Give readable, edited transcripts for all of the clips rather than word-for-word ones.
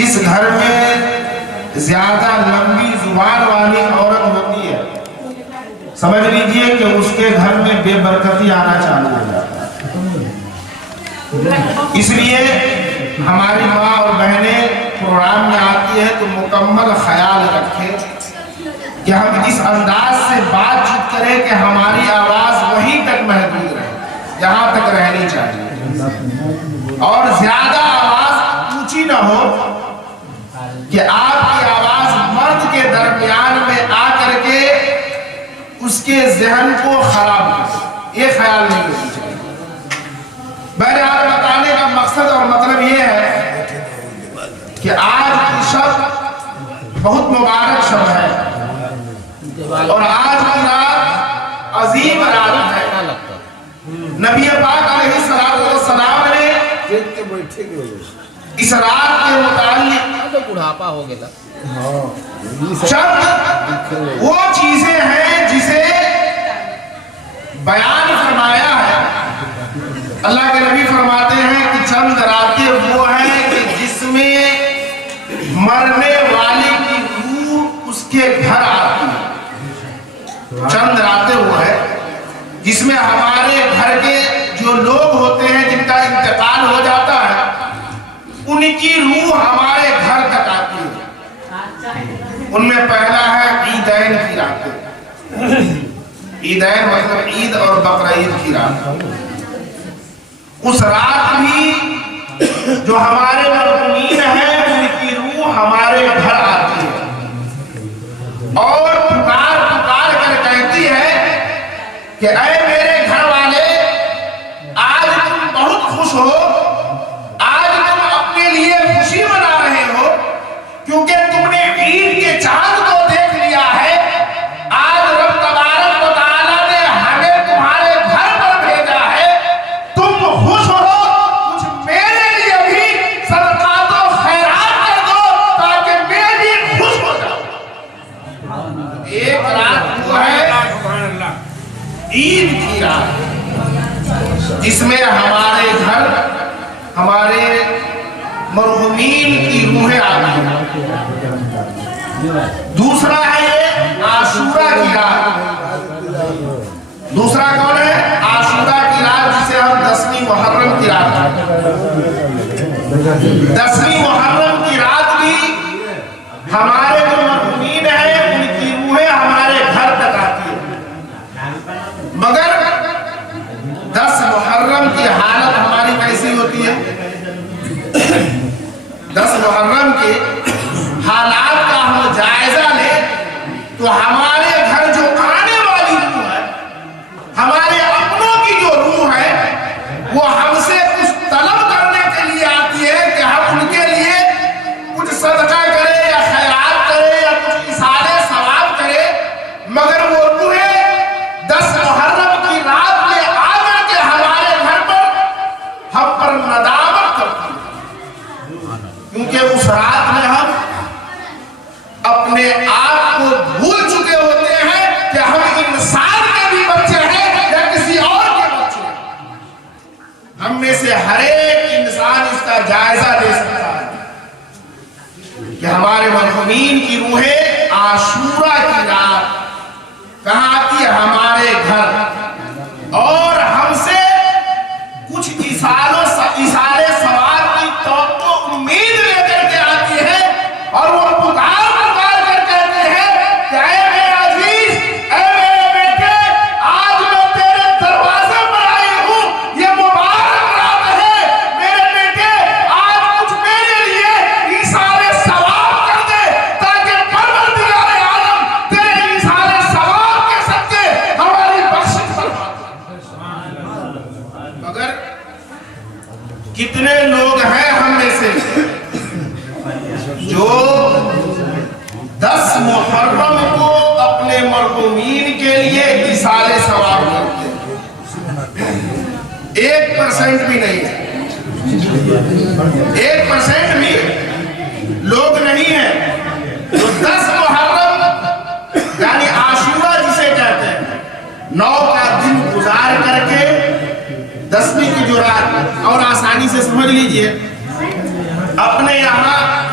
جس گھر میں زیادہ لمبی زبان والی عورت ہوتی ہے سمجھ لیجئے کہ اس کے گھر میں بے برکتی آنا چالو ہو جاتا ہے۔ اس لیے ہماری ماں اور بہنیں پروگرام میں آتی ہے تو مکمل خیال رکھیں کہ ہم اس انداز سے بات چیت کریں کہ ہماری آواز وہیں تک محدود رہے جہاں تک رہنی چاہیے، اور زیادہ آواز اونچی نہ ہو کہ آپ کی آواز مرد کے درمیان میں آ کر کے اس کے ذہن کو خراب کرے، یہ خیال نہیں کرنا چاہیے۔ بہرحال بتانے کا مقصد اور مطلب یہ ہے کہ آج کی شب بہت مبارک شب ہے اور آج کی رات عظیم رات ہے۔ نبی پاک علیہ السلام نے اس رات کے متعلق بڑھاپا ہو گیا چند وہ چیزیں ہیں جسے بیان فرمایا ہے۔ اللہ کے نبی فرماتے ہیں کہ چند راتیں وہ ہیں کہ جس میں مرنے والے کی روح اس کے گھر آتی ہے۔ چند راتیں وہ ہیں جس میں ہمارے گھر کے جو لوگ ہوتے ہیں جن کا انتقال ہو جاتا ہے ان کی روح ہمارے گھر تک آتی ہے۔ ان میں پہلا ہے عیدین کی راتیں۔ عیدین مطلب عید اور بقرعید کی رات۔ اس رات بھی جو ہمارے مرحومین ہیں ان کی روح ہمارے گھر آتی ہے اور پکار پکار کر کہتی ہے کہ اے میرے گھر والے، آج تم بہت خوش ہو، آج تم اپنے لیے خوشی منا رہے ہو کیونکہ تم نے عید کے چاند کو دیکھ لیا ہے۔ آج رب تبارک و تعالیٰ نے ہمیں تمہارے گھر پر بھیجا ہے، تم خوش ہو، کچھ میرے لیے بھی صدقات و خیرات کر دو تاکہ میں بھی خوش ہو جاؤں۔ ایک رات وہ ہے عید کی رات جس میں ہمارے گھر ہمارے مرحومین کی روحیں آتی ہیں۔ دوسرا ہے عاشورہ کی رات۔ دوسرا کون ہے؟ عاشورہ کی رات جسے ہم 10ویں محرم کی رات کہتے ہیں۔ 10ویں محرم کی رات بھی ہمارے جو مرحومین ہیں ان کی روحیں ہمارے گھر تک آتی ہیں، مگر 10 محرم کی حالت ہماری کیسی ہوتی ہے؟ 10 محرم کے حالات کا ہم جائزہ لیں تو ہمارے گھر جو آنے والی روح ہے، ہمارے اپنوں کی جو روح ہے، وہ ہم سے کچھ طلب کرنے کے لیے آتی ہے کہ ہم ان کے لیے کچھ صدقہ کریں یا خیرات کریں یا کچھ ایصال ثواب کریں، مگر وہ روحیں 10 محرم کی رات میں آ کر کے ہمارے گھر پر ہم پر ندامت کرتی ہیں، کیونکہ اس رات میں ہم اپنے آپ کو بھول چکے ہوتے ہیں کہ ہم انسان کے بھی بچے ہیں یا کسی اور کے بچے ہیں۔ ہم میں سے ہر ایک انسان اس کا جائزہ لے سکتا ہے کہ ہمارے مرحومین کی روحیں عاشورہ کی رات کہاں آتی ہے؟ ہمارے گھر، اور ہم سے کچھ ایصال ثواب کی توقع امید لے کر کے آتی ہے اور وہ پکار پکار کر کہتے ہیں کہ اے میرے عزیز، اے میرے بیٹے، آج میں تیرے دروازے پر آئی ہوں، یہ مبارک رات ہے، میرے بیٹے آج کچھ میرے لیے ایصال ثواب کر دے تاکہ پروردگار عالم تیرے ایصال ثواب کے صدقے ہماری بخشش فرما دے۔ مگر کتنے لوگ ہیں ہم میں سے جو 10 محرم کو اپنے مرحومین کے لیے ایصال ثواب کرتے ہیں؟ 1% بھی نہیں ہے، 1% بھی لوگ نہیں ہیں جو 10 محرم یعنی عاشورہ جسے کہتے ہیں 9 کا دن گزار کر کے 10ویں کی جو رات، اور آسانی سے سمجھ لیجئے اپنے یہاں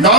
9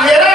13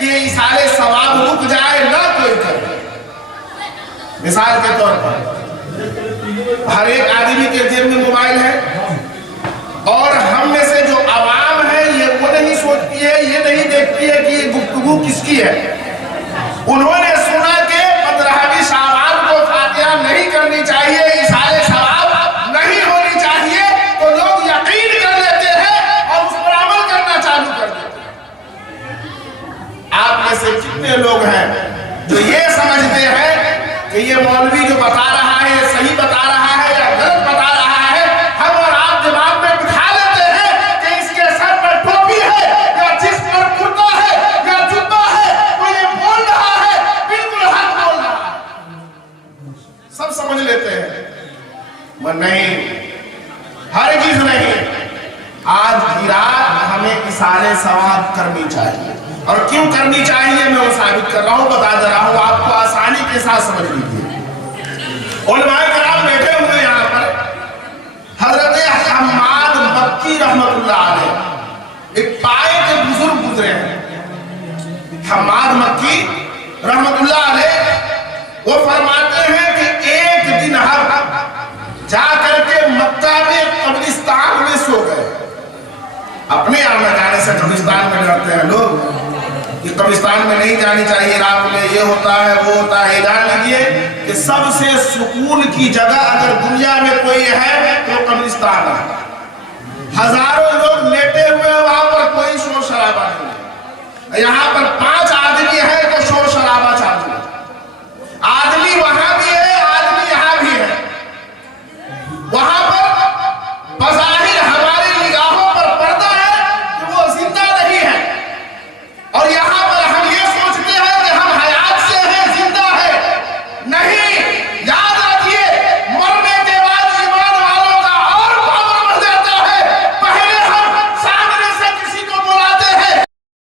کہ یہ ایصال ثواب رک جائے نہ کوئی کرے۔ مثال کے طور پر ہر ایک آدمی کے جیب میں موبائل ہے، اور ہم میں سے جو عوام ہے یہ وہ نہیں سوچتی ہے، یہ نہیں دیکھتی ہے کہ یہ گفتگو کس کی ہے۔ انہوں نے سنا کہ 15ویں شعبان کو فاتحہ نہیں کرنی چاہیے، ایصال ثواب نہیں ہونی چاہیے، تو لوگ یقین کر لیتے ہیں اور اس پر عمل کرنا چالو کر دیتے ہیں۔ آپ میں سے کتنے لوگ ہیں جو یہ سمجھتے ہیں کہ یہ مولوی جو بتا رہا ہے یہ صحیح بتا رہا ہے یا غلط بتا رہا ہے؟ ہم اور آپ دماغ میں بٹھا لیتے ہیں کہ اس کے سر پر ٹوپی ہے یا جس پر کرتا ہے یا جبہ ہے، تو یہ بول رہا ہے، بالکل حق بول رہا ہے، سب سمجھ لیتے ہیں۔ مگر نہیں، ہرگز نہیں۔ آج کی رات ہمیں ایصال ثواب کرنی چاہیے، اور کیوں کرنی چاہیے میں وہ ثابت کر رہا ہوں، بتا دے رہا ہوں، آپ کو آسانی کے ساتھ سمجھ لیجیے۔ علماء کرام بیٹھے ہوئے یہاں پر، حضرت حماد مکی رحمت اللہ علیہ ایک پائے کے بزرگ گزرے ہیں۔ حماد مکی رحمت اللہ علیہ وہ فرماتے ہیں کہ ایک دن ہم جا کر کے مکہ میں قبرستان میں سو گئے۔ اپنے آنے جانے سے قبرستان میں ڈرتے ہیں لوگ کہ قبرستان میں نہیں جانی چاہیے، رات میں یہ ہوتا ہے وہ ہوتا ہے۔ جان لیجیے کہ سب سے سکون کی جگہ اگر دنیا میں کوئی ہے تو قبرستان ہے۔ ہزاروں لوگ لیٹے ہوئے وہاں پر کوئی شور شرابہ نہیں ہے، یہاں پر